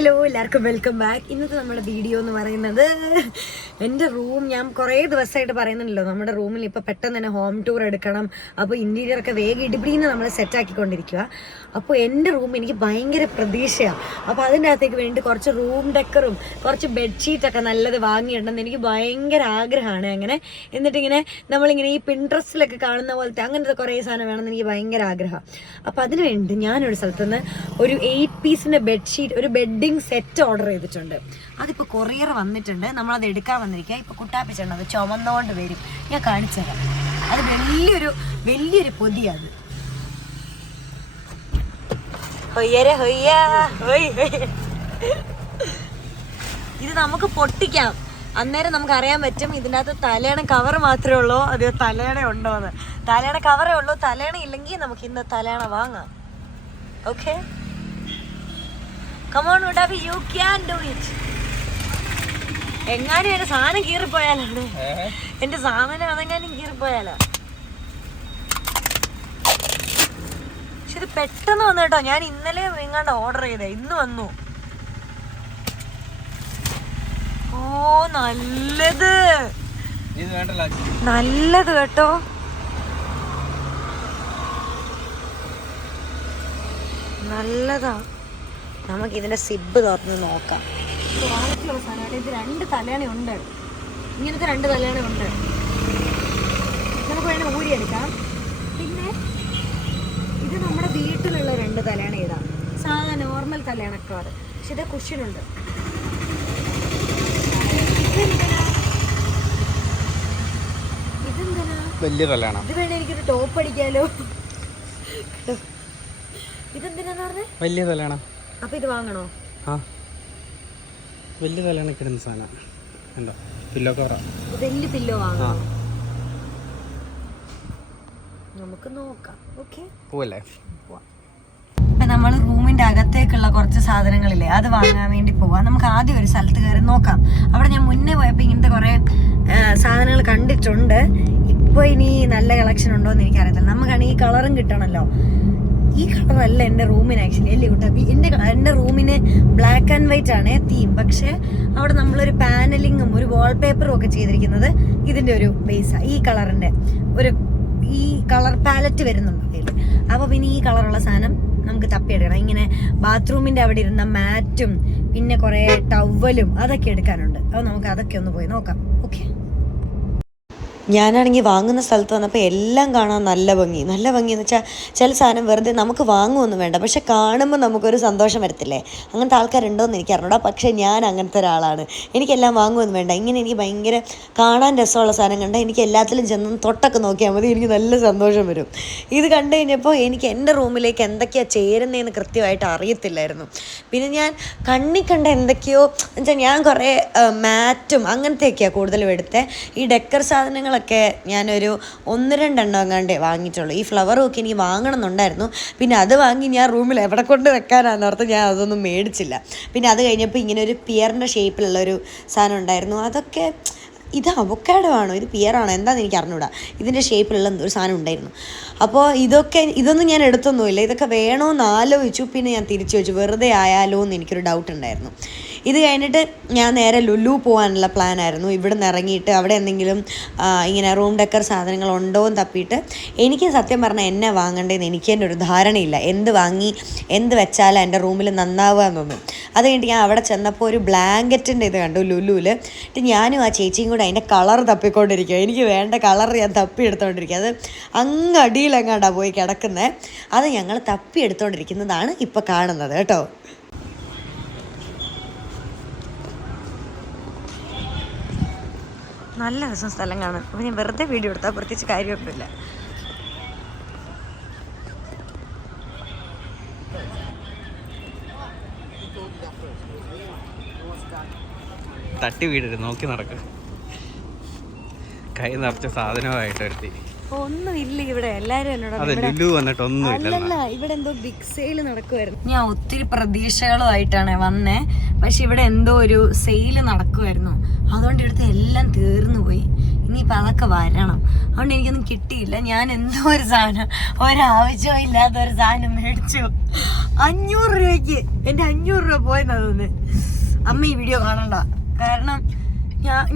Hello എല്ലാവർക്കും welcome back. ഇന്നത്തെ നമ്മുടെ വീഡിയോ എന്ന് പറയുന്നത് എൻ്റെ റൂം. ഞാൻ കുറേ ദിവസമായിട്ട് പറയുന്നുണ്ടല്ലോ നമ്മുടെ റൂമിൽ ഇപ്പോൾ പെട്ടെന്ന് തന്നെ ഹോം ടൂർ എടുക്കണം. അപ്പോൾ ഇൻറ്റീരിയറൊക്കെ വേഗം ഇടിപിടിന്ന് നമ്മൾ സെറ്റാക്കിക്കൊണ്ടിരിക്കുക. അപ്പോൾ എൻ്റെ റൂം എനിക്ക് ഭയങ്കര പ്രതീക്ഷയാണ്. അപ്പോൾ അതിൻ്റെ അകത്തേക്ക് വേണ്ടി കുറച്ച് റൂം ഡെക്കറും കുറച്ച് ബെഡ്ഷീറ്റൊക്കെ നല്ലത് വാങ്ങിയിട്ടുണ്ടെന്ന് എനിക്ക് ഭയങ്കര ആഗ്രഹമാണ്. അങ്ങനെ എന്നിട്ടിങ്ങനെ നമ്മളിങ്ങനെ ഈ പിൻട്രസ്റ്റിലൊക്കെ കാണുന്ന പോലത്തെ അങ്ങനത്തെ കുറേ സാധനം വേണമെന്ന് എനിക്ക് ഭയങ്കര ആഗ്രഹമാണ്. അപ്പോൾ അതിന് വേണ്ടി ഞാനൊരു സ്ഥലത്തുനിന്ന് ഒരു 8 പീസിൻ്റെ ബെഡ്ഷീറ്റ്, ഒരു ബെഡിങ് സെറ്റ് ഓർഡർ ചെയ്തിട്ടുണ്ട്. അതിപ്പോൾ കൊറിയർ വന്നിട്ടുണ്ട്. നമ്മളത് എടുക്കാൻ വന്നിരിക്കുക. ഇപ്പോൾ കുട്ടാപ്പിച്ചുണ്ട്, അത് ചുമന്നുകൊണ്ട് വരും. ഞാൻ കാണിച്ചു തരാം. അത് വലിയൊരു പൊതിയാണ്. ഇത് നമുക്ക് പൊട്ടിക്കാം. അന്നേരം നമുക്ക് അറിയാൻ പറ്റും ഇതിൻ്റെ അകത്ത് തലേണ കവർ മാത്രമേ ഉള്ളൂ, അത് തലേണ ഉണ്ടോ എന്ന്. തലേണ കവറേ ഉള്ളൂ. തലേണ ഇല്ലെങ്കിൽ നമുക്ക് ഇന്ന് തലേണ വാങ്ങാം. Okay, come on Udavi, you can do it. എങ്ങാനും എൻ്റെ സാധനം കീറിപ്പോയാലാണ്, എൻ്റെ സാധനം അതെങ്ങാനും കീറിപ്പോയാലാ. പക്ഷെ ഇത് പെട്ടെന്ന് വന്നു കേട്ടോ. ഞാൻ ഇന്നലെ എങ്ങാണ്ട് ഓർഡർ ചെയ്തേ, ഇന്ന് വന്നു. ഓ നല്ലത് കേട്ടോ. നല്ലതാ. നമുക്ക് ഇതിന്റെ സിബ് തുറന്ന് നോക്കാം. ക്വാളിറ്റിയുള്ള സാധനമായിട്ട് ഇത് 2 തലേണയുണ്ട്. ഇങ്ങനത്തെ 2 തലേണയുണ്ട്. നമുക്ക് വേണമെങ്കിൽ ഊരിയെടുക്കാം. പിന്നെ ഇത് നമ്മുടെ വീട്ടിലുള്ള 2 തലേണ. ഇതാ സാധാ നോർമൽ തലേണക്കാർ. പക്ഷെ ഇത് കുഷ്യനുണ്ട്. ഇതെന്തിനാ വലിയ തലേണ? ഇത് വേണേ എനിക്കൊരു ടോപ്പ് അടിക്കാലോ. ഇതെന്തിനാന്ന് പറഞ്ഞേ? വലിയ തലേണ. അപ്പൊ ഇത് വാങ്ങണോ? ആ, വലിയ തലേണക്ക് ഇടുന്ന സാധനം ഉണ്ടോ? പില്ലോ കവറാ. വലിയ പില്ലോ വാങ്ങണോ? നമുക്ക് നോക്കാം. ഓക്കെ, പോവല്ലേ? ഇപ്പൊ നമ്മൾ റൂമിന്റെ അകത്തേക്കുള്ള കുറച്ച് സാധനങ്ങളില്ലേ, അത് വാങ്ങാൻ വേണ്ടി പോവാം. നമുക്ക് ആദ്യം ഒരു സ്ഥലത്ത് കയറി നോക്കാം. അവിടെ ഞാൻ മുന്നേ പോയപ്പോൾ ഇങ്ങനത്തെ കുറെ സാധനങ്ങൾ കണ്ടിട്ടുണ്ട്. ഇപ്പൊ ഇനി നല്ല കളക്ഷൻ ഉണ്ടോ എന്ന് എനിക്കറിയത്തില്ല. നമുക്കാണെങ്കിൽ ഈ കളറും കിട്ടണല്ലോ. ഈ കളറല്ല എൻ്റെ റൂമിന് ആക്ച്വലി, അല്ലേ കുട്ടാ? എൻ്റെ റൂമിന് ബ്ലാക്ക് ആൻഡ് വൈറ്റ് ആണ് തീം. പക്ഷെ അവിടെ നമ്മളൊരു പാനലിങ്ങും ഒരു വാൾപേപ്പറും ഒക്കെ ചെയ്തിരിക്കുന്നത് ഇതിൻ്റെ ഒരു ബേസാണ്. ഈ കളറിൻ്റെ ഈ കളർ പാലറ്റ് വരുന്നുണ്ട് അതിൽ. അപ്പോൾ പിന്നെ ഈ കളറുള്ള സാധനം നമുക്ക് തപ്പിയെടുക്കണം. ഇങ്ങനെ ബാത്റൂമിൻ്റെ അവിടെ ഇരുന്ന മാറ്റും പിന്നെ കുറേ ടവലും അതൊക്കെ എടുക്കാനുണ്ട്. അപ്പോൾ നമുക്ക് അതൊക്കെ ഒന്ന് പോയി നോക്കാം. ഓക്കെ, ഞാനാണെങ്കിൽ വാങ്ങുന്ന സ്ഥലത്ത് വന്നപ്പോൾ എല്ലാം കാണാൻ നല്ല ഭംഗി എന്ന് വെച്ചാൽ ചില സാധനം വെറുതെ നമുക്ക് വാങ്ങുമൊന്നും വേണ്ട, പക്ഷെ കാണുമ്പോൾ നമുക്കൊരു സന്തോഷം വരത്തില്ലേ? അങ്ങനത്തെ ആൾക്കാരുണ്ടോയെന്ന് എനിക്ക് അറിഞ്ഞൂടാ. പക്ഷേ ഞാൻ അങ്ങനത്തെ ഒരാളാണ്. എനിക്കെല്ലാം വാങ്ങുമൊന്നും വേണ്ട. ഇങ്ങനെ എനിക്ക് ഭയങ്കര കാണാൻ രസമുള്ള സാധനം കണ്ടാൽ എനിക്ക് എല്ലാത്തിലും ചെന്ന് തൊട്ടൊക്കെ നോക്കിയാൽ മതി, എനിക്ക് നല്ല സന്തോഷം വരും. ഇത് കണ്ടു കഴിഞ്ഞപ്പോൾ എനിക്ക് എൻ്റെ റൂമിലേക്ക് എന്തൊക്കെയാണ് ചേരുന്നതെന്ന് കൃത്യമായിട്ട് അറിയത്തില്ലായിരുന്നു. പിന്നെ ഞാൻ കണ്ണി കണ്ട എന്തൊക്കെയോ എന്നുവെച്ചാൽ ഞാൻ കുറേ മാറ്റും അങ്ങനത്തെയൊക്കെയാണ് കൂടുതലും എടുത്തത്. ഈ ഡെക്കർ സാധനങ്ങൾ ഞാനൊരു 1-2 എണ്ണം എങ്ങാണ്ടേ വാങ്ങിയിട്ടുള്ളൂ. ഈ ഫ്ലവറും ഒക്കെ എനിക്ക് വാങ്ങണം എന്നുണ്ടായിരുന്നു. പിന്നെ അത് വാങ്ങി ഞാൻ റൂമിൽ എവിടെ കൊണ്ട് വെക്കാനാണെന്നോർത്ത് ഞാൻ അതൊന്നും മേടിച്ചില്ല. പിന്നെ അത് കഴിഞ്ഞപ്പോൾ ഇങ്ങനെ ഒരു പിയറിൻ്റെ ഷേപ്പിലുള്ളൊരു സാധനം ഉണ്ടായിരുന്നു. അതൊക്കെ ഇത് അവക്കാഡോ ആണോ ഇത് പിയറാണോ എന്താണെന്ന് എനിക്ക് അറിഞ്ഞൂടാ. ഇതിൻ്റെ ഷേപ്പിലുള്ള ഒരു സാധനം ഉണ്ടായിരുന്നു. അപ്പോൾ ഇതൊന്നും ഞാൻ എടുത്തൊന്നുമില്ല. ഇതൊക്കെ വേണമെന്ന് ആലോചിച്ചു. പിന്നെ ഞാൻ തിരിച്ചു വെച്ചു, വെറുതെ ആയാലോ എന്ന് എനിക്കൊരു ഡൗട്ട് ഉണ്ടായിരുന്നു. ഇത് കഴിഞ്ഞിട്ട് ഞാൻ നേരെ ലുലു പോകാനുള്ള പ്ലാനായിരുന്നു. ഇവിടെ നിന്ന് ഇറങ്ങിയിട്ട് അവിടെ എന്തെങ്കിലും ഇങ്ങനെ റൂം ഡെക്കർ സാധനങ്ങൾ ഉണ്ടോ എന്ന് തപ്പിയിട്ട്. എനിക്ക് സത്യം പറഞ്ഞാൽ എന്നെ വാങ്ങേണ്ടതെന്ന് എനിക്ക് തന്നെ ഒരു ധാരണയില്ല. എന്ത് വാങ്ങി എന്ത് വെച്ചാലും എൻ്റെ റൂമിൽ നന്നാവുക എന്നൊന്നും. അത് കഴിഞ്ഞിട്ട് ഞാൻ അവിടെ ചെന്നപ്പോൾ ഒരു ബ്ലാങ്കറ്റിൻ്റെ ഇത് കണ്ടു ലുലുവിൽ. എന്നിട്ട് ഞാനും ആ ചേച്ചിയും കൂടെ അതിൻ്റെ കളർ തപ്പിക്കൊണ്ടിരിക്കുക. എനിക്ക് വേണ്ട കളർ ഞാൻ തപ്പി എടുത്തുകൊണ്ടിരിക്കുക. അത് അങ്ങ് അടിയിലെങ്ങാണ്ടാണ് പോയി കിടക്കുന്നത്. അത് ഞങ്ങൾ തപ്പി എടുത്തുകൊണ്ടിരിക്കുന്നതാണ് ഇപ്പോൾ കാണുന്നത് കേട്ടോ. നല്ല രസം സ്ഥലം കാണാൻ. അപ്പോൾ ഞാൻ വെറുതെ വീഡിയോ എടുത്താൽ പ്രത്യേകിച്ച് കാര്യമൊന്നുമില്ല. തട്ടി വീടരുത്, നോക്കി നടക്കുക. കൈ നിറച്ച സാധനമായിട്ട് എടുത്തി. ഒന്നുമില്ല ഇവിടെ. എല്ലാരും എന്നോട് ഇവിടെ എന്തോ ബിഗ് സെയിൽ നടക്കുമായിരുന്നു. ഞാൻ ഒത്തിരി പ്രതീക്ഷകളുമായിട്ടാണ് വന്നേ. പക്ഷെ ഇവിടെ എന്തോ ഒരു സെയിൽ നടക്കുമായിരുന്നു. അതുകൊണ്ട് ഇവിടുത്തെ എല്ലാം തീർന്നു പോയി. ഇനിയിപ്പോൾ അതൊക്കെ വരണം. അതുകൊണ്ട് എനിക്കൊന്നും കിട്ടിയില്ല. ഞാൻ എന്തോ ഒരു സാധനം, ഒരാവശ്യവും ഇല്ലാത്ത ഒരു സാധനം മേടിച്ചു 500 രൂപയ്ക്ക്. എൻ്റെ 500 രൂപ പോയെന്നാ തോന്നുന്നത്. അമ്മ ഈ വീഡിയോ കാണണ്ട, കാരണം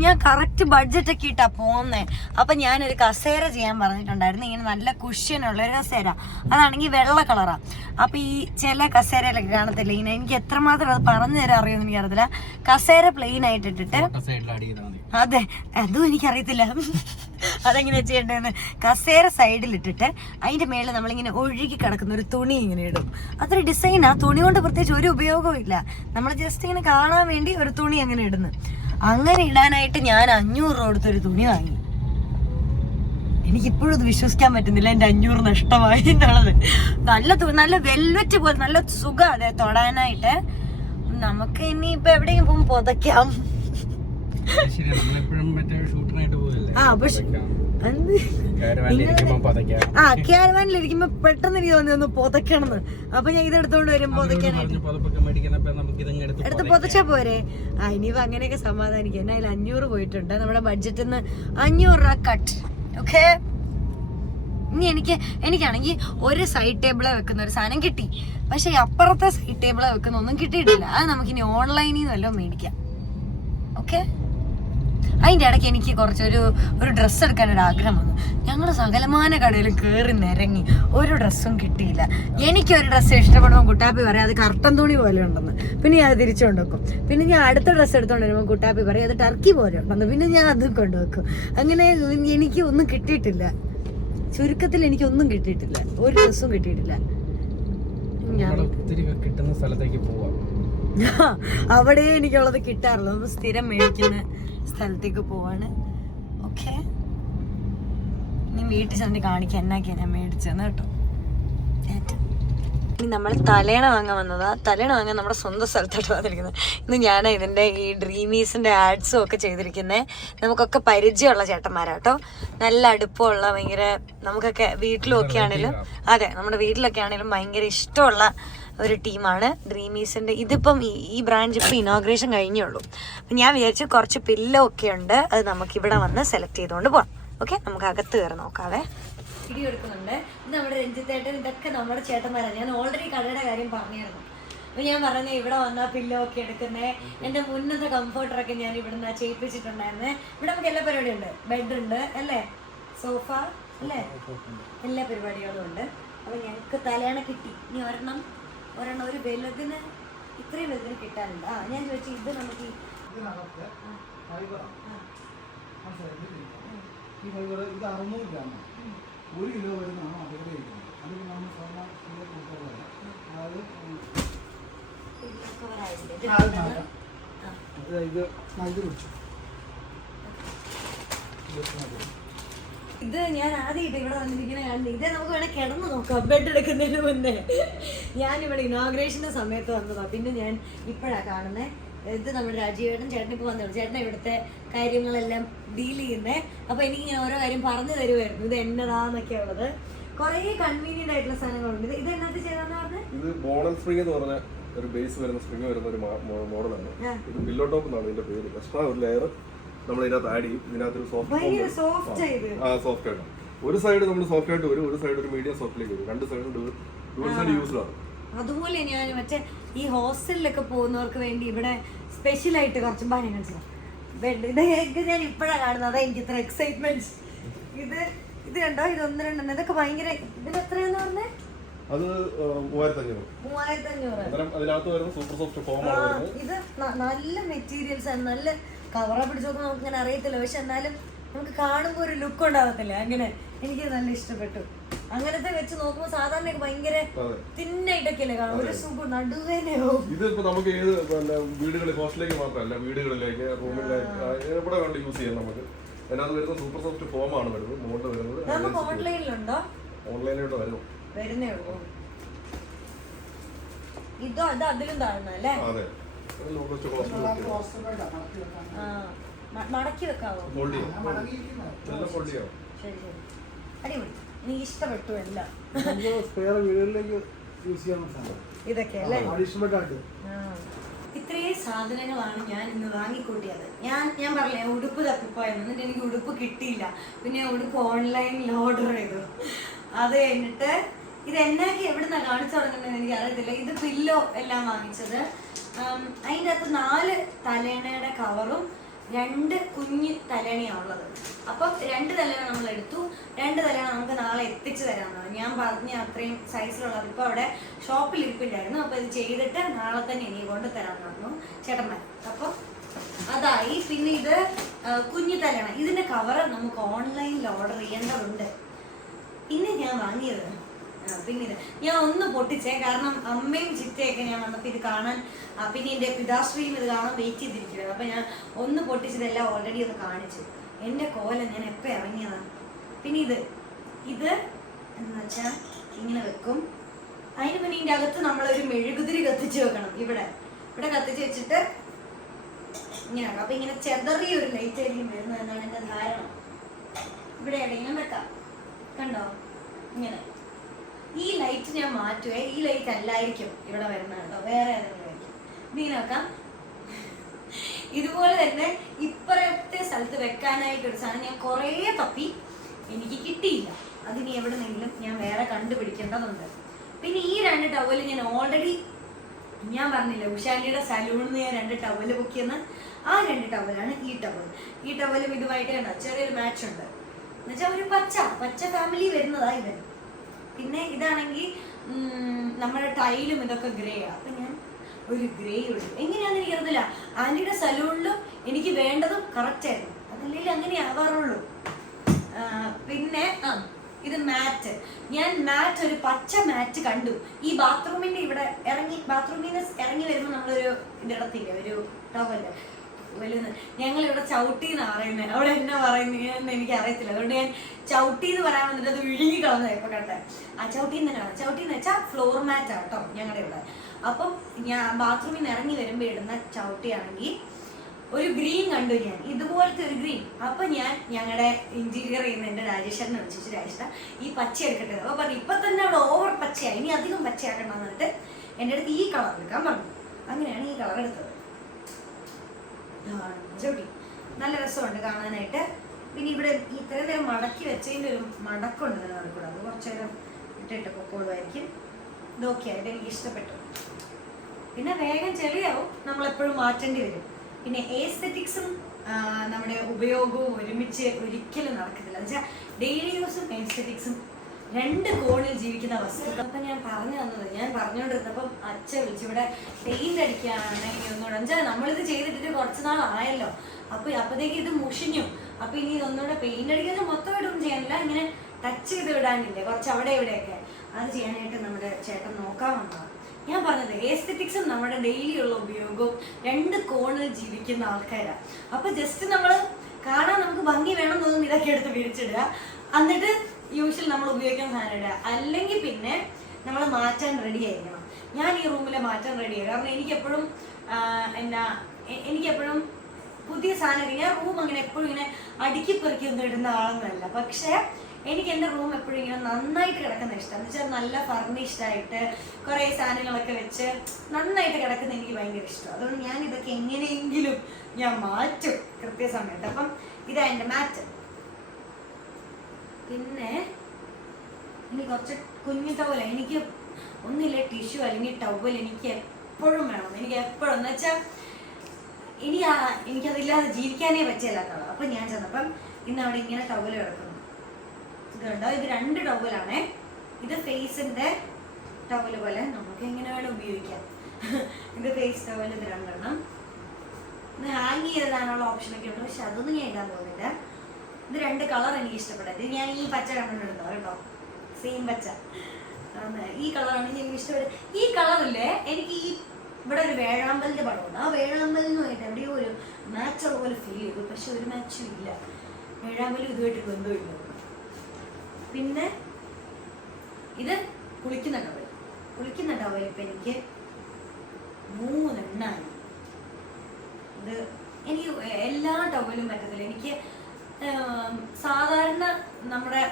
ഞാൻ കറക്റ്റ് ബഡ്ജറ്റൊക്കെ ഇട്ടാ പോന്നേ. അപ്പം ഞാനൊരു കസേര ചെയ്യാൻ പറഞ്ഞിട്ടുണ്ടായിരുന്നു, ഇങ്ങനെ നല്ല കുഷ്യനുള്ള ഒരു കസേര. അതാണെങ്കിൽ വെള്ള കളറാണ്. അപ്പം ഈ ചില കസേരയിലൊക്കെ കാണത്തില്ല ഇങ്ങനെ, എനിക്ക് എത്രമാത്രം അത് പറഞ്ഞു തരാൻ അറിയുമെന്ന് എനിക്കറിയത്തില്ല. കസേര പ്ലെയിൻ ആയിട്ട് ഇട്ടിട്ട്, അതെ അതും എനിക്കറിയത്തില്ല അതെങ്ങനെയാ ചെയ്യേണ്ടതെന്ന്. കസേര സൈഡിലിട്ടിട്ട് അതിൻ്റെ മേളിൽ നമ്മളിങ്ങനെ ഒഴുകി കിടക്കുന്ന ഒരു തുണി ഇങ്ങനെ ഇടും. അതൊരു ഡിസൈനാ. തുണി കൊണ്ട് പ്രത്യേകിച്ച് ഒരു ഉപയോഗവും ഇല്ല, നമ്മൾ ജസ്റ്റ് ഇങ്ങനെ കാണാൻ വേണ്ടി ഒരു തുണി അങ്ങനെ ഇടുന്നു. അങ്ങനെ ഇടാനായിട്ട് ഞാൻ 500 രൂപ കൊടുത്തൊരു തുണി വാങ്ങി. എനിക്കിപ്പോഴും അത് വിശ്വസിക്കാൻ പറ്റുന്നില്ല, എൻ്റെ 500 നഷ്ടമായി എന്നുള്ളത്. നല്ല വെൽവെറ്റ് പോലെ നല്ല സുഖം അതെ തൊടാനായിട്ട്. നമുക്ക് ഇനിയിപ്പോ എവിടെയെങ്കിലും പോകുമ്പോൾ പുതയ്ക്കാം. ക്യാരവാനിലിരിക്കുമ്പോ പെട്ടെന്ന് എനിക്ക് തോന്നി ഒന്ന് പുതയ്ക്കണമെന്ന്. അപ്പൊ ഞാൻ ഇതെടുത്തോണ്ട് വരും പുതയ്ക്കാനായിട്ട്. എടുത്ത് പുതച്ചാ പോരെ? ഇനിയിപ്പോ അങ്ങനെയൊക്കെ സമാധാനിക്കും. എന്നാ 500 പോയിട്ടുണ്ട് നമ്മുടെ ബഡ്ജറ്റിൽ നിന്ന്. 500 രൂപ കട്ട്. ഓക്കെ, ഇനി എനിക്കാണെങ്കിൽ ഒരു സൈഡ് ടേബിളെ വെക്കുന്ന ഒരു സാധനം കിട്ടി. പക്ഷെ അപ്പുറത്തെ സൈഡ് ടേബിളെ വെക്കുന്ന ഒന്നും കിട്ടിയിട്ടില്ല. അത് നമുക്കിനി ഓൺലൈനിൽ നിന്ന് വല്ലതും മേടിക്കാം. ഓക്കെ, അതിൻ്റെ ഇടയ്ക്ക് എനിക്ക് കുറച്ചൊരു ഡ്രസ്സ് എടുക്കാനൊരു ആഗ്രഹം വന്നു. ഞങ്ങൾ സകലമാന കടയിൽ കയറി നിരങ്ങി, ഒരു ഡ്രസ്സും കിട്ടിയില്ല. എനിക്കൊരു ഡ്രസ്സ് ഇഷ്ടപ്പെടുമ്പോൾ കുട്ടാപ്പി പറയാം അത് കർട്ടൻ തുണി പോലെ ഉണ്ടെന്ന്. പിന്നെ ഞാൻ അത് തിരിച്ചു കൊണ്ടുവെക്കും. പിന്നെ ഞാൻ അടുത്ത ഡ്രസ്സ് എടുത്തുകൊണ്ട് വരുമ്പോൾ കുട്ടാപ്പി പറയും അത് ടർക്കി പോലെ ഉണ്ടെന്ന്. പിന്നെ ഞാൻ അതും കൊണ്ടുവെക്കും. അങ്ങനെ എനിക്ക് ഒന്നും കിട്ടിയിട്ടില്ല. ചുരുക്കത്തിൽ എനിക്കൊന്നും കിട്ടിയിട്ടില്ല, ഒരു ഡ്രസ്സും കിട്ടിയിട്ടില്ല. കിട്ടുന്ന സ്ഥലത്തേക്ക് പോവാം. അവിടെ എനിക്കുള്ളത് കിട്ടാറുള്ളൂ. നമ്മൾ സ്ഥിരം മേടിക്കുന്ന സ്ഥലത്തേക്ക് പോവാണ്. ഓക്കെ, ഇനി വീട്ടിൽ ചെന്ന് കാണിക്കാൻ എന്നാക്കിയാ ഞാൻ മേടിച്ചെന്ന് കേട്ടോ. ഇനി നമ്മൾ തലേണ വാങ്ങാൻ വന്നതാ. തലേണ വാങ്ങാൻ നമ്മുടെ സ്വന്തം സ്ഥലത്തോട്ട് വന്നിരിക്കുന്നത്. ഇന്ന് ഞാൻ ഇതിൻ്റെ ഈ ഡ്രീമീസിൻ്റെ ആഡ്സും ഒക്കെ ചെയ്തിരിക്കുന്നത്. നമുക്കൊക്കെ പരിചയമുള്ള ചേട്ടന്മാരാട്ടോ, നല്ല അടുപ്പമുള്ള, ഭയങ്കര നമുക്കൊക്കെ വീട്ടിലും ഒക്കെ ആണെങ്കിലും, അതെ നമ്മുടെ വീട്ടിലൊക്കെ ആണെങ്കിലും ഭയങ്കര ഇഷ്ടമുള്ള ഒരു ടീമാണ് ഡ്രീമീസിൻ്റെ. ഇതിപ്പം ഈ ബ്രാഞ്ച് ഇപ്പം ഇനോഗ്രേഷൻ കഴിഞ്ഞേ ഉള്ളൂ. അപ്പം ഞാൻ വിചാരിച്ചു കുറച്ച് പില്ലോ ഒക്കെ ഉണ്ട്, അത് നമുക്കിവിടെ വന്ന് സെലക്ട് ചെയ്തുകൊണ്ട് പോകാം. ഓക്കെ, നമുക്ക് അകത്ത് കയറി നോക്കാവേ. വീഡിയോ എടുക്കുന്നുണ്ട്. ഇത് നമ്മുടെ രഞ്ജിത്തേട്ടൻ, ഇതൊക്കെ നമ്മുടെ ചേട്ടന്മാരാണ്. ഞാൻ ഓൾറെഡി കടയുടെ കാര്യം പറഞ്ഞായിരുന്നു. അപ്പം ഞാൻ പറഞ്ഞത് ഇവിടെ വന്നാൽ പില്ലോ ഒക്കെ എടുക്കുന്നത്. എൻ്റെ മുന്നത്തെ കംഫർട്ടറൊക്കെ ഞാൻ ഇവിടുന്ന് ചെയ്യിപ്പിച്ചിട്ടുണ്ടായിരുന്നേ. ഇവിടെ നമുക്ക് എല്ലാ പരിപാടിയും ഉണ്ട്. ബെഡ് ഉണ്ട് അല്ലേ, സോഫ അല്ലേ, എല്ലാ പരിപാടികളും ഉണ്ട്. അപ്പം ഞങ്ങൾക്ക് തലേണ കിട്ടി. ഇനി ഒരെണ്ണം ഒരു വലുതിന്, ഇത്രയും വലുതിന് കിട്ടാനുണ്ട്. ഞാൻ ചോദിച്ചു ഇത് നമുക്ക് ഈ ഫൈബർ ഇത് 600 ഗ്രാമാണ്. 1 കിലോ വരുന്നതാണ് അതേപോലെ ഇരിക്കുന്നത്. അത് നമ്മൾ സാധാരണ കൊടുക്കാറില്ല. ഇത് ഞാൻ ആദ്യമായിട്ട് ഇവിടെ വന്നിരിക്കുന്ന കണ്ട്. ഇത് നമുക്ക് വേണേൽ കിടന്ന് നോക്കാം ബെഡ് എടുക്കുന്നതിന് മുന്നേ. ഞാനിവിടെ ഇനോഗ്രേഷൻ്റെ സമയത്ത് വന്നതാണ്, പിന്നെ ഞാൻ ഇപ്പോഴാണ് കാണുന്നത്. ഇത് നമ്മുടെ രാജീവേട്ടൻ ചേട്ടൻ ഇപ്പോൾ വന്നോളൂ. ചേട്ടൻ ഇവിടുത്തെ കാര്യങ്ങളെല്ലാം ഡീൽ ചെയ്യുന്നത്. അപ്പോൾ എനിക്കിങ്ങനെ ഓരോ കാര്യം പറഞ്ഞു തരുമായിരുന്നു, ഇത് എന്നതാന്നൊക്കെ ഉള്ളത്. കുറേ കൺവീനിയൻ്റ് ആയിട്ടുള്ള സാധനങ്ങളുണ്ട്. ഇത് എന്നത്തെ ചെയ്താന്ന് പറഞ്ഞത്? ഇത് മോഡൽ സ്പ്രിംഗ് എന്ന് പറഞ്ഞ ഒരു ബേസ് വരുന്ന സ്പ്രിംഗ് വരുന്ന ഒരു മോഡലാണ്. ഇത് പില്ലോ ടോപ്പ് എന്നാണ് ഇതിന്റെ പേര്. എക്സ്ട്രാ ഒരു ലെയർ നമ്മൾ ഇതിനകത്ത് ആഡ് ചെയ്യും. ഇതിനകത്തൊരു സോഫ്റ്റ് ആയിട്ട് ഒരു സൈഡ് നമ്മൾ സോഫ്റ്റ് ആയിട്ട് വരും, ഒരു സൈഡ് ഒരു മീഡിയം സോഫ്റ്റിലേക്ക് വരും. രണ്ട് സൈഡും ഡുവൽ സൈഡ് യൂസ്ഡ് ആണ്. അതുപോലെ ഞാൻ മറ്റേ ഈ ഹോസ്റ്റലിലൊക്കെ പോകുന്നവർക്ക് വേണ്ടി ഇവിടെ സ്പെഷ്യലായിട്ട് കുറച്ച് ബാനങ്ങൾ ബെഡ്. ഇത് ഞാൻ ഇപ്പോഴാണ് കാണുന്നത്, അതാ എനിക്ക് ഇത്ര എക്സൈറ്റ്മെന്റ്. ഇത് കണ്ടോ, ഇത് 1, 2 ഇതൊക്കെ ഭയങ്കര. ഇതിന് എത്രയാന്ന് പറഞ്ഞേ? അത് 3500. അതിനകത്ത് വരുന്ന സൂപ്പർ സോഫ്റ്റ് ഫോം ആണ്. ഇത് നല്ല മെറ്റീരിയൽസ് ആണ്. നല്ല കവറ പിടിച്ചൊക്കെ നമുക്ക് ഇങ്ങനെ അറിയത്തില്ല, പക്ഷെ എന്നാലും നമുക്ക് കാണുമ്പോൾ ഒരു ലുക്ക് ഉണ്ടാകത്തില്ല. അങ്ങനെ എനിക്ക് നല്ല ഇഷ്ടപ്പെട്ടു. അങ്ങനത്തെ വെച്ച് നോക്കുമ്പോൾ സാധാരണ ഭയങ്കര തിന്നായിട്ടൊക്കെയല്ലേ കാണും, ഒരു സുഖം നടുവേനയോ. ഇത് ഇപ്പൊ നമുക്ക് ഏത് വീടുകളിൽ, ഹോസ്റ്റലിലേക്ക് മാത്രമല്ല, വീടുകളിലേക്ക്, റൂമിലേക്ക്, എവിടെ വേണ്ട യൂസ് ചെയ്യാം. നമുക്ക് അതിനകത്ത് വരുന്ന സൂപ്പർ സോഫ്റ്റ് ഫോം ആണ് വരുന്നത്. മോഡൽ വരുന്നത് നമുക്ക് ഓൺലൈനിലുണ്ടോ? ഓൺലൈനിലോട്ട് വരുന്നേ ഉള്ളൂ. ഇതോ അത് അതിലും താഴ്ന്നല്ലേ? അതെ, മടക്കി വെക്കാവോ? ശരി ശരി, അടിപൊളി. എനിക്ക് ഇഷ്ടപ്പെട്ടു എല്ലാം. സ്പെയർ വീടുകളിലേക്ക് യൂസ് ചെയ്യാൻ ഇതൊക്കെ അല്ലേ? അഡീഷണൽ ആയിട്ട് ഇത്രയും സാധനങ്ങളാണ് ഞാൻ ഇന്ന് വാങ്ങിക്കൂട്ടിയത്. ഞാൻ പറഞ്ഞില്ലേ ഉടുപ്പ് തപ്പിപ്പോയെന്ന്, എന്നിട്ട് എനിക്ക് ഉടുപ്പ് കിട്ടിയില്ല. പിന്നെ ഉടുപ്പ് ഓൺലൈനിൽ ഓർഡർ ചെയ്തു. അത് കഴിഞ്ഞിട്ട് ഇത് എന്നൊക്കെ എവിടുന്നാ കാണിച്ചു തുടങ്ങുന്നത് എനിക്ക് അറിയത്തില്ല. ഇത് പില്ലോ എല്ലാം വാങ്ങിച്ചത്. അതിൻ്റെ അകത്ത് 4 തലേണയുടെ കവറും 2 കുഞ്ഞ് തലേണയാണ് ഉള്ളത്. അപ്പം 2 തലേണ നമ്മൾ എടുത്തു. 2 തലേണ നമുക്ക് നാളെ എത്തിച്ചു തരാമെന്നാണ് ഞാൻ പറഞ്ഞ അത്രയും സൈസിലുള്ളത്. ഇപ്പോൾ അവിടെ ഷോപ്പിൽ ഇരിപ്പില്ലായിരുന്നു. അപ്പോൾ ഇത് ചെയ്തിട്ട് നാളെ തന്നെ എനിക്ക് കൊണ്ടുതരാമെന്ന് പറഞ്ഞു ചേട്ടന്മാർ. അപ്പോൾ അതായി. പിന്നെ ഇത് കുഞ്ഞു തലേണ, ഇതിൻ്റെ കവർ നമുക്ക് ഓൺലൈനിൽ ഓർഡർ ചെയ്യേണ്ടതുണ്ട്. പിന്നെ ഞാൻ വാങ്ങിയത് പിന്നെ ഇത് ഞാൻ ഒന്ന് പൊട്ടിച്ചേ, കാരണം അമ്മയും ചിറ്റയൊക്കെ ഞാൻ വന്നപ്പോൾ ഇത് കാണാൻ, പിന്നെ എൻ്റെ പിതാശ്രീയും ഇത് കാണാൻ വെയിറ്റ് ചെയ്തിരിക്കുന്നത്. അപ്പം ഞാൻ ഒന്ന് പൊട്ടിച്ചതെല്ലാം ഓൾറെഡി ഒന്ന് കാണിച്ചു. എൻ്റെ കോലം ഞാൻ എപ്പോൾ ഇറങ്ങിയതാണ്. പിന്നെ ഇത് എന്ന് വെച്ചാൽ ഇങ്ങനെ വെക്കും. അതിന് പിന്നെ ഇതിൻ്റെ അകത്ത് നമ്മളൊരു മെഴുകുതിരി കത്തിച്ച് വെക്കണം. ഇവിടെ കത്തിച്ച് വെച്ചിട്ട് ഇങ്ങനെ ആക്കാം. അപ്പം ഇങ്ങനെ ചെതറിയൊരു ലൈറ്റ് ആയിരിക്കും വരുന്നത് എന്നാണ് എൻ്റെ ധാരണ. ഇവിടെ എവിടെയെങ്കിലും വെക്കാം. കണ്ടോ ഇങ്ങനെ. ഈ ലൈറ്റ് ഞാൻ മാറ്റുവേ. ഈ ലൈറ്റ് അല്ലായിരിക്കും ഇവിടെ വരുന്നത് കേട്ടോ, വേറെ ഏതെങ്കിലും ആയിരിക്കും. ഇങ്ങനെ വെക്കാം. ഇതുപോലെ തന്നെ ഇപ്പുറത്തെ സ്ഥലത്ത് വെക്കാനായിട്ടൊരു സാധനം ഞാൻ കുറേ തപ്പി, എനിക്ക് കിട്ടിയില്ല. അതിനി എവിടെന്നെങ്കിലും ഞാൻ വേറെ കണ്ടുപിടിക്കേണ്ടതുണ്ട്. പിന്നെ ഈ 2 ടവല് ഞാൻ ഓൾറെഡി ഞാൻ പറഞ്ഞില്ല, ഉഷാന്റിയുടെ സലൂണിൽ നിന്ന് ഞാൻ 2 ടവല് ബുക്ക് ചെയ്യുന്ന ആ 2 ടവലാണ് ഈ ടവൽ. ഈ ടവലും ഇതുമായിട്ട് കണ്ടോ ചെറിയൊരു മാച്ച് ഉണ്ട്. എന്നുവെച്ചാൽ ഒരു പച്ച ഫാമിലി വരുന്നതാ ഇവൻ. പിന്നെ ഇതാണെങ്കിൽ നമ്മുടെ ടൈലും ഇതൊക്കെ ഗ്രേ ആണ്. അപ്പം ഞാൻ ഒരു ഗ്രേ ഉണ്ട്. എങ്ങനെയാണെന്ന് എനിക്കറിയില്ല. ആൻറ്റിയുടെ സലൂണിലും എനിക്ക് വേണ്ടതും കറക്റ്റായിരുന്നു. അതല്ലെങ്കിൽ അങ്ങനെ ആവാറുള്ളൂ. പിന്നെ ഇത് മാറ്റ്. ഞാൻ മാറ്റ് ഒരു പച്ച മാറ്റ് കണ്ടു. ഈ ബാത്റൂമിൻ്റെ ഇവിടെ ബാത്റൂമിൽ നിന്ന് ഇറങ്ങി വരുമ്പോൾ നമ്മളൊരു ഇതിടത്തില്ല, ഒരു ടവല് വലുത്. ഞങ്ങളിവിടെ ചവിട്ടി എന്നാണ് പറയുന്നത്. അവിടെ എന്നാ പറയുന്നത് എനിക്ക് അറിയത്തില്ല. അതുകൊണ്ട് ഞാൻ ചവിട്ടി എന്ന് പറയാൻ വന്നിട്ട് അത് വിഴുങ്ങി കളഞ്ഞത് ഇപ്പൊ കണ്ടേ. ആ ചവിട്ടി തന്നെയാണ്. ചവിട്ടി എന്ന് വെച്ചാൽ ഫ്ലോർ മാറ്റ് ആട്ടോ ഞങ്ങളുടെ ഇവിടെ. അപ്പം ഞാൻ ബാത്റൂമിൽ നിന്ന് ഇറങ്ങി വരുമ്പോൾ ഇടുന്ന ചവിട്ടിയാണെങ്കിൽ ഒരു ഗ്രീൻ കണ്ടു ഞാൻ, ഇതുപോലത്തെ ഒരു ഗ്രീൻ. അപ്പൊ ഞാൻ ഞങ്ങളുടെ ഇന്റീരിയർ ചെയ്യുന്ന എൻ്റെ രാജേശ്വരനെ വിളിച്ചു, രാജേഷ ഈ പച്ച എടുക്കട്ടെ. അപ്പൊ പറഞ്ഞു ഇപ്പൊ തന്നെ അവിടെ ഓവർ പച്ചയായി, ഇനി അധികം പച്ചയാക്കണ്ടെന്ന് പറഞ്ഞിട്ട് എൻ്റെ അടുത്ത് ഈ കളർ എടുക്കാൻ പറഞ്ഞു. അങ്ങനെയാണ് ഈ കളർ എടുത്തത്. ചവിട്ടി നല്ല രസമുണ്ട് കാണാനായിട്ട്. പിന്നെ ഇവിടെ ഇത്രയും നേരം മടക്കി വെച്ചതിൻ്റെ ഒരു മടക്കുണ്ട് നടക്കൂടെ, അത് കുറച്ചു നേരം ഇട്ടിട്ട് പൊക്കോളുമായിരിക്കും. ഇതൊക്കെയായിട്ട് എനിക്ക് ഇഷ്ടപ്പെട്ടു. പിന്നെ വേഗം ചെളിയാവും, നമ്മളെപ്പോഴും മാറ്റേണ്ടി വരും. പിന്നെ എസ്തെറ്റിക്സും നമ്മുടെ ഉപയോഗവും ഒരുമിച്ച് ഒരിക്കലും നടക്കത്തില്ല. എന്ന് വെച്ചാൽ ഡെയിലി യൂസും എസ്തെറ്റിക്സും 2 കോണിൽ ജീവിക്കുന്ന വസ്തു. അപ്പം ഞാൻ പറഞ്ഞു തന്നത്, ഞാൻ പറഞ്ഞുകൊണ്ടിരുന്നപ്പം അച്ഛൻ വിളിച്ചു ഇവിടെ പെയിന്റ് അടിക്കാനാണെങ്കിൽ ഒന്നുകൂടെ. എന്നുവെച്ചാൽ നമ്മളിത് ചെയ്തിട്ട് കുറച്ച് നാളായല്ലോ. അപ്പോഴത്തേക്ക് ഇത് മുഷിഞ്ഞു. അപ്പം ഇനി ഇതൊന്നുകൂടെ പെയിന്റ് അടിക്കാൻ മൊത്തമായിട്ടൊന്നും ചെയ്യാനില്ല, ഇങ്ങനെ ടച്ച് ചെയ്ത് വിടാനില്ലേ കുറച്ച് അവിടെ ഇവിടെയൊക്കെ, അത് ചെയ്യാനായിട്ട് നമ്മുടെ ചേട്ടൻ നോക്കാൻ വന്നതാണ്. ഞാൻ പറഞ്ഞത് എസ്തെറ്റിക്സും നമ്മുടെ ഡെയിലി ഉള്ള ഉപയോഗവും 2 കോണിൽ ജീവിക്കുന്ന ആൾക്കാരാണ്. അപ്പം ജസ്റ്റ് നമ്മൾ കാണാൻ നമുക്ക് ഭംഗി വേണം തോന്നുന്നു ഇതൊക്കെ എടുത്ത് വിരിച്ചിടുക, എന്നിട്ട് യൂഷ്വൽ നമ്മൾ ഉപയോഗിക്കുന്ന സാധനം ഇടുക. അല്ലെങ്കിൽ പിന്നെ നമ്മൾ മാറ്റാൻ റെഡി ആയിരിക്കണം. ഞാൻ ഈ റൂമിലെ മാറ്റാൻ റെഡി ആയി. കാരണം എനിക്കെപ്പോഴും എനിക്കെപ്പോഴും പുതിയ സാധനം, ഞാൻ റൂം അങ്ങനെ എപ്പോഴും ഇങ്ങനെ അടുക്കി പെറുക്കി ഒന്നും ഇടുന്ന ആളൊന്നുമല്ല. പക്ഷേ എനിക്ക് എൻ്റെ റൂം എപ്പോഴും ഇങ്ങനെ നന്നായിട്ട് കിടക്കുന്ന ഇഷ്ടം. എന്ന് വെച്ചാൽ നല്ല ഫർണിഷ്ഡായിട്ട് കുറേ സാധനങ്ങളൊക്കെ വെച്ച് നന്നായിട്ട് കിടക്കുന്ന എനിക്ക് ഭയങ്കര ഇഷ്ടം. അതുകൊണ്ട് ഞാൻ ഇതൊക്കെ എങ്ങനെയെങ്കിലും ഞാൻ മാറ്റും കൃത്യസമയത്ത്. അപ്പം ഇതാ എൻ്റെ മാറ്റ്. പിന്നെ ഇനി കുറച്ച് കുഞ്ഞു ടവൽ, എനിക്ക് ഒന്നില്ല ടിഷ്യൂ അല്ലെങ്കിൽ ടവൽ എനിക്ക് എപ്പോഴും വേണം. എനിക്ക് എപ്പോഴും എന്ന് വെച്ചാൽ എനിക്കതില്ലാതെ ജീവിക്കാനേ പറ്റില്ലാത്തതാണ്. അപ്പം ഞാൻ ചെന്നപ്പം ഇന്ന് അവിടെ ഇങ്ങനെ ടവൽ കിടക്കുന്നു. ഇതുണ്ടോ, ഇത് 2 ടവലാണേ. ഇത് ഫേസിൻ്റെ ടവൽ പോലെ നമുക്ക് എങ്ങനെ വേണം ഉപയോഗിക്കാം. ഇത് ഫേസ് ടവൽ, ഇത് 2 എണ്ണം. ഇത് ഹാങ് ചെയ്താനുള്ള ഓപ്ഷനൊക്കെ ഉണ്ട്, പക്ഷെ അതൊന്നും ഞാൻ ഇടാൻ പോകുന്നില്ല. ഇത് 2 കളർ എനിക്ക് ഇഷ്ടപ്പെട്ടത്. ഇത് ഞാൻ ഈ പച്ച കണ്ടിട്ടുണ്ടോ കേട്ടോ, സെയിം പച്ച. ഈ കളറാണ് എനിക്ക് ഇഷ്ടപ്പെട്ടത്. ഈ കളറില്ലേ എനിക്ക് ഇവിടെ ഒരു വേഴാമ്പലിൻ്റെ പടമുണ്ട്. ആ വേഴാമ്പലിനുമായിട്ട് എവിടെയോ ഒരു മാച്ച് പോലെ ഫീൽ ചെയ്തു, പക്ഷെ ഒരു മാച്ചും ഇല്ല. വേഴാമ്പലും ഇതുമായിട്ട് ബന്ധമില്ല. പിന്നെ ഇത് കുളിക്കുന്ന ടവൽ. ഇപ്പം എനിക്ക് 3 എണ്ണായി. ഇത് എനിക്ക് എല്ലാ ടവലും പറ്റത്തില്ല. എനിക്ക് സാധാരണ നമ്മുടെ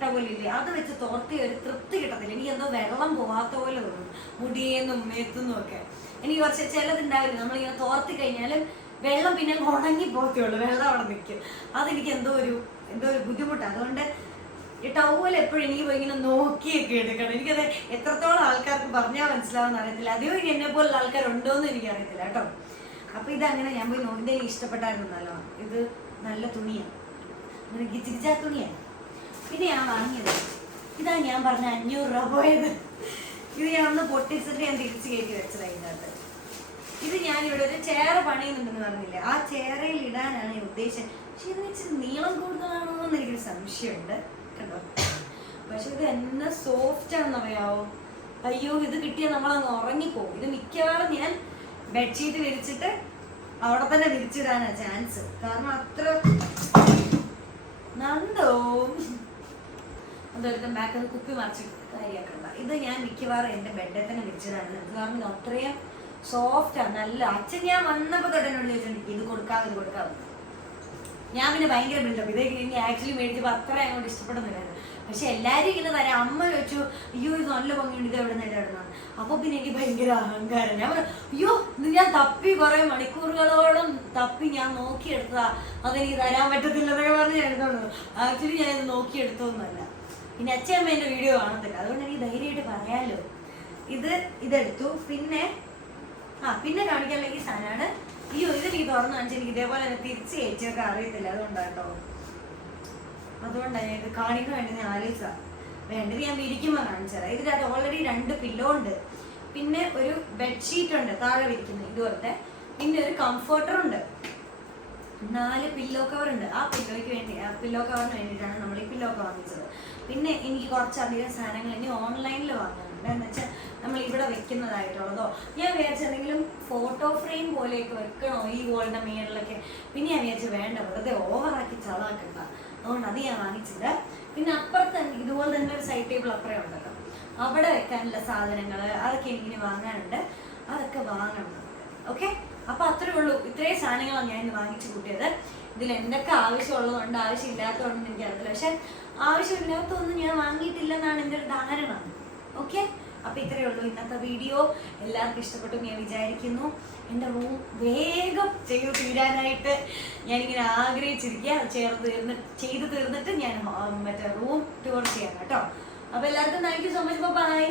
ടവലില്ലേ അത് വെച്ച് തോർത്തിയ ഒരു തൃപ്തി കിട്ടത്തില്ല. എനിക്ക് എന്തോ വെള്ളം പോകാത്ത പോലെ തോന്നും, മുടിയെന്നും മേത്തുന്നും ഒക്കെ. എനിക്ക് കുറച്ച് ചിലതുണ്ടാവില്ല, നമ്മളിങ്ങനെ തോർത്തി കഴിഞ്ഞാലും വെള്ളം പിന്നെ ഉണങ്ങി പോകത്തുള്ളൂ, വെള്ളം അവിടെ നിൽക്കും. അതെനിക്ക് എന്തോ ഒരു ബുദ്ധിമുട്ടാണ്. അതുകൊണ്ട് ഈ ടൗവൽ എപ്പോഴും എനിക്ക് പോയി ഇങ്ങനെ നോക്കിയൊക്കെ എടുക്കണം. എനിക്കത് എത്രത്തോളം ആൾക്കാർക്ക് പറഞ്ഞാൽ മനസ്സിലാവുമെന്ന് അറിയത്തില്ല. അധികം എന്നെ പോലുള്ള ആൾക്കാരുണ്ടോയെന്ന് എനിക്കറിയത്തില്ല കേട്ടോ. അപ്പോൾ ഇതങ്ങനെ ഞാൻ പോയി നോക്കി ഇഷ്ടപ്പെട്ടായിരുന്നു, നല്ലതാണ്. ഇത് നല്ല തുണിയാണ്, അങ്ങനെ ഗിച്ചിരിച്ചാ തുണിയാണ്. പിന്നെ ഞാൻ വാങ്ങിയത് ഇതാ ഞാൻ പറഞ്ഞ 500 രൂപ പോയത്. ഇത് ഞാൻ ഒന്ന് പൊട്ടിച്ചിട്ട് ഞാൻ തിരിച്ച് കയറ്റി വെച്ചത് അതിനകത്ത്. ഇത് ഞാനിവിടെ ഒരു ചേറ പണിയുന്നുണ്ടെന്ന് പറഞ്ഞില്ലേ, ആ ചേറയിൽ ഇടാനാണ് ഞാൻ ഉദ്ദേശിച്ചത്. പക്ഷെ ഇത് വെച്ചിട്ട് നീളം കൂടുതലാണോ എന്ന് എനിക്കൊരു സംശയമുണ്ട് കണ്ടോ. പക്ഷെ ഇത് എന്നെ സോഫ്റ്റ് ആണെന്ന് അറിയാവോ. അയ്യോ, ഇത് കിട്ടിയാൽ നമ്മളങ്ങ് ഉറങ്ങിപ്പോകും. ഇത് മിക്കവാറും ഞാൻ ബെഡ്ഷീറ്റ് വിരിച്ചിട്ട് അവിടെ തന്നെ വിരിച്ചിടാനാണ് ചാൻസ്. കാരണം അത്ര നന്ദോ അതൊരുത്തം ബാക്കിൽ കുപ്പി മറിച്ച് കാര്യമാക്കണ്ട. ഇത് ഞാൻ മിക്കവാറും എൻ്റെ ബെഡിൽ തന്നെ വിരിച്ചിടാണ്. കാരണം ഇത് അത്രയും സോഫ്റ്റാണ്, നല്ല. അച്ഛൻ ഞാൻ വന്നപ്പോൾ തൊട്ട് എന്നോട് ചോദിച്ചിട്ടുണ്ട് ഇത് കൊടുക്കാതെ. ഞാൻ പിന്നെ ഭയങ്കര ബിൽഡപ്പ്. ഇത് ഇനി ആക്ച്വലി മേടിച്ചപ്പോൾ അത്ര അങ്ങോട്ട് ഇഷ്ടപ്പെടുന്നില്ലായിരുന്നു. പക്ഷെ എല്ലാവരും ഇങ്ങനെ തരാം. അമ്മ ചോദിച്ചു അയ്യോ ഇത് നല്ല ഭംഗിയുണ്ട്, ഇത് എവിടെ നിന്നാണ്. അപ്പോൾ പിന്നെ എനിക്ക് ഭയങ്കര അഹങ്കാരം. ഞാൻ പറഞ്ഞു അയ്യോ ഇത് ഞാൻ തപ്പി കുറേ മണിക്കൂറുകളോളം തപ്പി ഞാൻ നോക്കിയെടുത്തതാ, അതെനിക്ക് തരാൻ പറ്റത്തില്ലെന്നൊക്കെ പറഞ്ഞ് ഞാൻ എടുത്തോളൂ. ആക്ച്വലി ഞാൻ ഇത് നോക്കിയെടുത്തൊന്നുമല്ല. പിന്നെ അച്ഛമ്മേൻ്റെ വീഡിയോ കാണത്തില്ല, അതുകൊണ്ട് എനിക്ക് ധൈര്യമായിട്ട് പറയാമല്ലോ. ഇതെടുത്തു. പിന്നെ കാണിക്കാനുള്ള ഈ സാധനമാണ്. അയ്യോ ഇത് എനിക്ക് തുറന്നു കാണിച്ചാൽ എനിക്ക് ഇതേപോലെ തന്നെ തിരിച്ച് കയറ്റിയൊക്കെ അറിയത്തില്ല, അതുകൊണ്ടാട്ടോ. അതുകൊണ്ടാണ് ഞാൻ ഇത് കാണിക്കാൻ വേണ്ടി ഞാൻ ആലോചിച്ചതാണ്. വേണ്ടത് ഞാൻ വിരിക്കുമ്പോൾ കാണിച്ചത്. ഇതിനകത്ത് ഓൾറെഡി 2 പില്ലോ ഉണ്ട്, പിന്നെ ഒരു ബെഡ്ഷീറ്റ് ഉണ്ട് താഴെ വിരിക്കുന്നത് ഇതുപോലത്തെ, പിന്നെ ഒരു കംഫർട്ടർ ഉണ്ട്, 4 പില്ലോ കവർ ഉണ്ട്. ആ പില്ലോ കവറിന് വേണ്ടിയിട്ടാണ് നമ്മൾ ഈ പില്ലോ കവർ വാങ്ങിച്ചത്. പിന്നെ എനിക്ക് കുറച്ചധികം സാധനങ്ങൾ ഇനി ഓൺലൈനിൽ വാങ്ങാനുണ്ട്. എന്ന് വെച്ചാൽ നമ്മൾ ഇവിടെ വെക്കുന്നതായിട്ടുള്ളതോ, ഞാൻ വിചാരിച്ചെന്തെങ്കിലും ഫോട്ടോ ഫ്രെയിം പോലെയൊക്കെ വെക്കണോ ഈ വോളിൻ്റെ മേളിലൊക്കെ. പിന്നെ ഞാൻ വിചാരിച്ചു വേണ്ട, വെറുതെ ഓവറാക്കി ചളാക്കണ്ട, അതുകൊണ്ട് അത് ഞാൻ വാങ്ങിച്ചില്ല. പിന്നെ അപ്പുറത്ത് ഇതുപോലെ തന്നെ ഒരു സൈഡ് ടേബിൾ അപ്പുറം ഉണ്ടല്ലോ, അവിടെ വെക്കാനുള്ള സാധനങ്ങൾ അതൊക്കെ എനിക്ക് വാങ്ങാനുണ്ട്, അതൊക്കെ വാങ്ങണം. ഓക്കെ, അപ്പോൾ അത്രേ ഉള്ളൂ. ഇത്രയും സാധനങ്ങളാണ് ഞാൻ ഇന്ന് വാങ്ങിച്ചു കൂട്ടിയത്. ഇതിൽ എന്തൊക്കെ ആവശ്യമുള്ളതുകൊണ്ട് ആവശ്യമില്ലാത്തതുകൊണ്ടെന്ന് എനിക്കറിയത്തില്ല. പക്ഷെ ആവശ്യമില്ലാത്തതൊന്നും ഞാൻ വാങ്ങിയിട്ടില്ലെന്നാണ് എൻ്റെ ഒരു ധാരണ. ഓക്കെ, അപ്പോൾ ഇത്രയേ ഉള്ളൂ ഇന്നത്തെ വീഡിയോ. എല്ലാവർക്കും ഇഷ്ടപ്പെട്ടു ഞാൻ വിചാരിക്കുന്നു. എൻ്റെ റൂം വേഗം ചെയ്ത് തീരാനായിട്ട് ഞാനിങ്ങനെ ആഗ്രഹിച്ചിരിക്കുക. ചെയ്ത് തീർന്നിട്ട് ഞാൻ മറ്റേ റൂം ടൂർ ചെയ്യാം കേട്ടോ. അപ്പോൾ എല്ലാവർക്കും thank you so much. By.